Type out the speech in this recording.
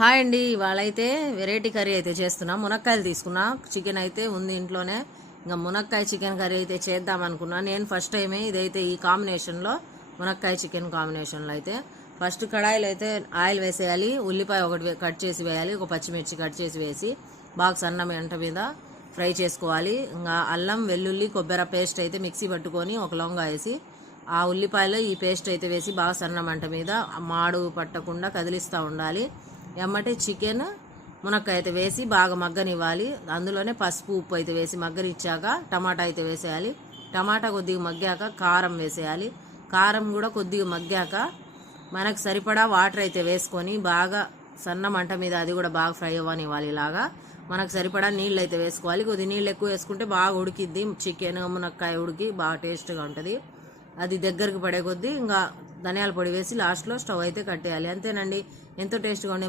Hi అండి, ఇవాళ అయితే వెరైటీ కర్రీ అయితే చేస్తున్నా. మునక్కాయలు తీసుకున్నా, చికెన్ అయితే ఉంది ఇంట్లోనే. ఇంకా మునక్కాయ చికెన్ కర్రీ అయితే చేద్దాం అనుకున్నా. నేను ఫస్ట్ టైమే ఇదైతే ఈ కాంబినేషన్లో, మునక్కాయ చికెన్ కాంబినేషన్లో అయితే ఫస్ట్ కడాయిలో అయితే ఆయిల్ వేసేయాలి. ఉల్లిపాయ ఒకటి కట్ చేసి వేయాలి, ఒక పచ్చిమిర్చి కట్ చేసి వేసి బాగా సన్న మంట మీద ఫ్రై చేసుకోవాలి. ఇంకా అల్లం వెల్లుల్లి కొబ్బరి పేస్ట్ అయితే మిక్సీ పట్టుకొని ఒక లొంగ వేసి ఆ ఉల్లిపాయలో ఈ పేస్ట్ అయితే వేసి బాగా సన్న మంట మీద మాడు పట్టకుండా కదిలిస్తూ ఉండాలి. ఎమ్మటే చికెన్ మునక్కాయ అయితే వేసి బాగా మగ్గనివ్వాలి. అందులోనే పసుపు ఉప్పు అయితే వేసి మగ్గనిచ్చాక టమాటా అయితే వేసేయాలి. టమాటా కొద్దిగా మగ్గాక కారం వేసేయాలి. కారం కూడా కొద్దిగా మగ్గాక మనకు సరిపడా వాటర్ అయితే వేసుకొని బాగా సన్న మంట మీద అది కూడా బాగా ఫ్రై అవ్వనివ్వాలి. ఇలాగా మనకు సరిపడా నీళ్ళు అయితే వేసుకోవాలి. కొద్ది నీళ్ళు ఎక్కువ వేసుకుంటే బాగా ఉడికిద్ది. చికెన్ మునక్కాయ ఉడికి బాగా టేస్ట్గా ఉంటుంది. అది దగ్గరకు పడే కొద్దీ ఇంకా ధనియాల పొడి వేసి లాస్ట్లో స్టవ్ అయితే కట్టేయాలి. అంతేనండి, ఎంతో టేస్ట్గా ఉండే